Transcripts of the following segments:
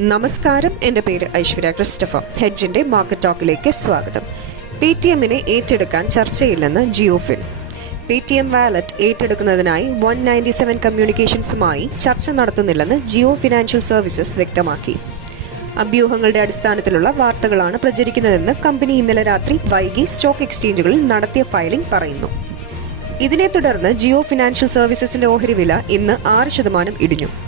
നമസ്കാരം. എന്റെ പേര് ഐശ്വര്യ ക്രിസ്റ്റഫ ഹെഡ്ജിന്റെ മാർക്കറ്റ് ടോക്കിലേക്ക് സ്വാഗതം. പേ ടി എമ്മിനെ ഏറ്റെടുക്കാൻ ചർച്ചയില്ലെന്ന് ജിയോഫിൻ. പേ ടി എം വാലറ്റ് ഏറ്റെടുക്കുന്നതിനായി വൺ നയന്റി സെവൻ കമ്മ്യൂണിക്കേഷൻസുമായി ചർച്ച നടത്തുന്നില്ലെന്ന് ജിയോ ഫിനാൻഷ്യൽ സർവീസസ് വ്യക്തമാക്കി. അഭ്യൂഹങ്ങളുടെ അടിസ്ഥാനത്തിലുള്ള വാർത്തകളാണ് പ്രചരിക്കുന്നതെന്ന് കമ്പനി ഇന്നലെ രാത്രി വൈകി സ്റ്റോക്ക് എക്സ്ചേഞ്ചുകളിൽ നടത്തിയ ഫയലിംഗ് പറയുന്നു. ഇതിനെ തുടർന്ന് ജിയോ ഫിനാൻഷ്യൽ സർവീസസിന്റെ ഓഹരി വില ഇന്ന് ആറ് ശതമാനം ഇടിഞ്ഞു.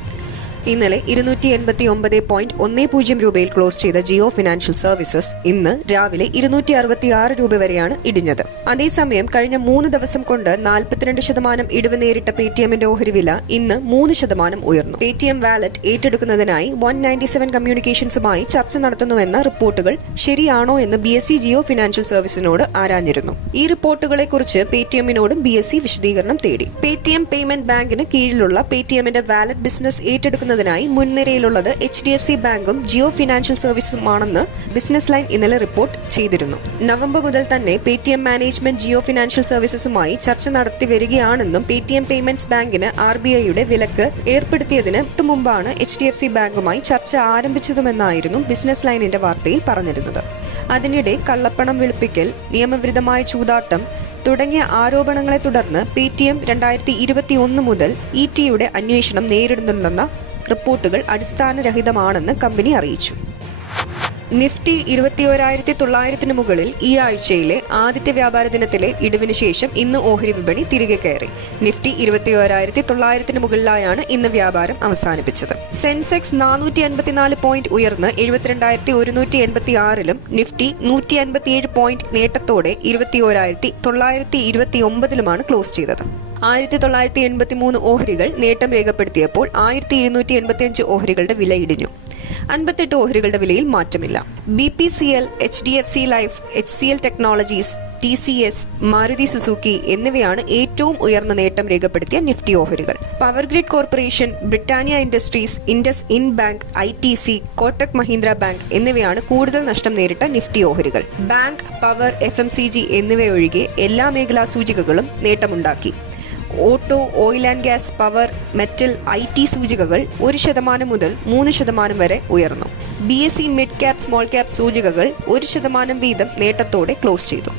ഇന്നലെ ഇരുന്നൂറ്റി എൺപത്തി ഒമ്പത് പോയിന്റ് ഒന്ന് പൂജ്യം രൂപയിൽ ക്ലോസ് ചെയ്ത ജിയോ ഫിനാൻഷ്യൽ സർവീസസ് ഇന്ന് രാവിലെ ഇരുന്നൂറ്റി അറുപത്തി ആറ് രൂപ വരെയാണ് ഇടിഞ്ഞത്. അതേസമയം കഴിഞ്ഞ മൂന്ന് ദിവസം കൊണ്ട് നാൽപ്പത്തിരണ്ട് ശതമാനം ഇടിവ് നേരിട്ട പേ ടി എമ്മിന്റെ ഓഹരി വില ഇന്ന് മൂന്ന് ശതമാനം ഉയർന്നു. പേ ടി എം വാലറ്റ് ഏറ്റെടുക്കുന്നതിനായി വൺ നയന്റി സെവൻ കമ്മ്യൂണിക്കേഷൻസുമായി ചർച്ച നടത്തുന്നുവെന്ന റിപ്പോർട്ടുകൾ ശരിയാണോ എന്ന് B S C Jio financial സർവീസിനോട് ആരാഞ്ഞിരുന്നു. ഈ റിപ്പോർട്ടുകളെ കുറിച്ച് പേ ടി എമ്മിനോടും ബി എസ് സി വിശദീകരണം തേടി. പേ ടി എം പേയ്മെന്റ് ബാങ്കിന് കീഴിലുള്ള പേ ടി എമ്മിന്റെ വാലറ്റ് ബിസിനസ് ഏറ്റെടുക്കുന്നതിനായി മുൻനിരയിലുള്ളത് എച്ച് ഡി എഫ് സി ബാങ്കും ജിയോ ഫിനാൻഷ്യൽ സർവീസുമാണെന്ന് ബിസിനസ് ലൈൻ ഇന്നലെ റിപ്പോർട്ട് ചെയ്തിരുന്നു. നവംബർ മുതൽ തന്നെ Paytm management Jio financial സർവീസസുമായി ചർച്ച നടത്തി വരികയാണെന്നും പേ ടി എം പേയ്മെന്റ്സ് ബാങ്കിന് ആർ ബി ഐയുടെ വിലക്ക് ഏർപ്പെടുത്തിയതിന് മുമ്പാണ് എച്ച് ഡി എഫ് സി ബാങ്കുമായി ചർച്ച ആരംഭിച്ചതുമെന്നായിരുന്നു ബിസിനസ് ലൈനിന്റെ വാർത്തയിൽ പറഞ്ഞിരുന്നത്. അതിനിടെ കള്ളപ്പണം വെളുപ്പിക്കൽ നിയമവിരുദ്ധമായ ചൂതാട്ടം തുടങ്ങിയ ആരോപണങ്ങളെ തുടർന്ന് പേ ടി എം രണ്ടായിരത്തി ഇരുപത്തി ഒന്ന് മുതൽ ഇ ടിയുടെ അന്വേഷണം നേരിടുന്നുണ്ടെന്ന റിപ്പോർട്ടുകൾ അടിസ്ഥാനരഹിതമാണെന്ന് കമ്പനി അറിയിച്ചു. നിഫ്റ്റി ഇരുപത്തിയോരായിരത്തി തൊള്ളായിരത്തിന് മുകളിൽ ഈ ആഴ്ചയിലെ ആദ്യത്തെ വ്യാപാര ദിനത്തിലെ ഇടിവിന് ശേഷം ഇന്ന് ഓഹരി വിപണി തിരികെ കയറി. നിഫ്റ്റി ഇരുപത്തിയോരായിരത്തി തൊള്ളായിരത്തിന് മുകളിലായാണ് ഇന്ന് വ്യാപാരം അവസാനിപ്പിച്ചത്. സെൻസെക്സ് നാനൂറ്റി അൻപത്തിനാല് പോയിന്റ് ഉയർന്ന് എഴുപത്തിരണ്ടായിരത്തി ഒരുന്നൂറ്റി എൺപത്തി ആറിലും നിഫ്റ്റി നൂറ്റി അൻപത്തിയേഴ് പോയിന്റ് നേട്ടത്തോടെ ഇരുപത്തിയോരായിരത്തി തൊള്ളായിരത്തി ഇരുപത്തി ഒമ്പതിലുമാണ് ക്ലോസ് ചെയ്തത്. ആയിരത്തി തൊള്ളായിരത്തി എൺപത്തി മൂന്ന് ഓഹരികൾ നേട്ടം രേഖപ്പെടുത്തിയപ്പോൾ ആയിരത്തി ഇരുന്നൂറ്റി എൺപത്തി അഞ്ച് ഓഹരികളുടെ വില ഇടിഞ്ഞു. അൻപത്തെട്ട് ഓഹരികളുടെ വിലയിൽ മാറ്റമില്ല. B P C L H D F C life H C L technologies T C S Maruti Suzuki എന്നിവയാണ് ഏറ്റവും ഉയർന്ന നേട്ടം രേഖപ്പെടുത്തിയ നിഫ്റ്റി ഓഹരികൾ. Power Grid Corporation Britannia Industries IndusInd Bank I T C Kotak Mahindra Bank എന്നിവയാണ് കൂടുതൽ നഷ്ടം നേരിട്ട നിഫ്റ്റി ഓഹരികൾ. Bank power F M C G എന്നിവയൊഴികെ എല്ലാ മേഖലാ സൂചികകളും നേട്ടമുണ്ടാക്കി. Auto oil and gas power metal I T സൂചികകൾ ഒരു ശതമാനം മുതൽ മൂന്ന് ശതമാനം വരെ ഉയർന്നു. B S C mid cap small cap സൂചികകൾ ഒരു ശതമാനം വീതം നേട്ടത്തോടെ ക്ലോസ് ചെയ്തു.